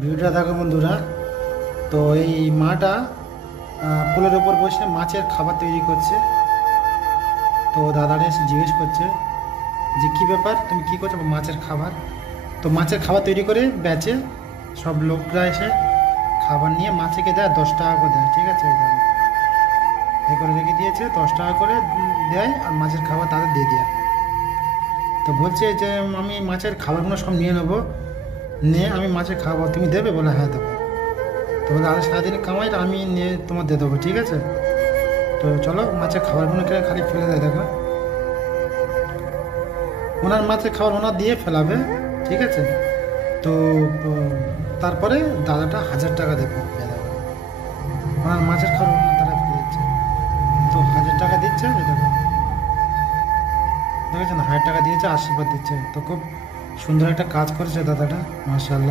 ভিডিওটা দেখো বন্ধুরা। তো এই মাটা পোলের ওপর বসে মাছের খাবার তৈরি করছে। তো দাদাটা এসে জিজ্ঞেস করছে যে কী ব্যাপার, তুমি কী করছো? মাছের খাবার। তো মাছের খাবার তৈরি করে বেচে, সব লোকরা এসে খাবার নিয়ে মাছকে দেয়, 10 টাকা করে দেয়। ঠিক আছে, এই দেখো এ করে রেখে দিয়েছে, 10 টাকা করে দেয়, আর মাছের খাবার তাদের দিয়ে দেয়। তো বলছে যে আমি মাছের খাবারগুলো সব নিয়ে নেবো, নিয়ে আমি মাছের খাবার তুমি দেবে? বলে হ্যাঁ দেবো। তো বলে আরও সারাদিন কামাই, আমি নিয়ে তোমার দিয়ে দেবো, ঠিক আছে? তো চলো, মাছের খাবারগুলো কেটে খালি ফেলে দেয় দেখো। ওনার মাছের খাবার ওনার দিয়ে ফেলাবে, ঠিক আছে? তো তারপরে দাদাটা 1000 টাকা দেবে। এ দেখো, ওনার মাছের খাবার ওনার দ্বারা ফেলে দিচ্ছে, তো 1000 টাকা দিচ্ছে। এই দেখো, দেখেছেন, 1000 টাকা দিয়েছে, আশীর্বাদ দিচ্ছে। তো খুব সুন্দর একটা কাজ করেছে দাদাটা, মাশাআল্লাহ।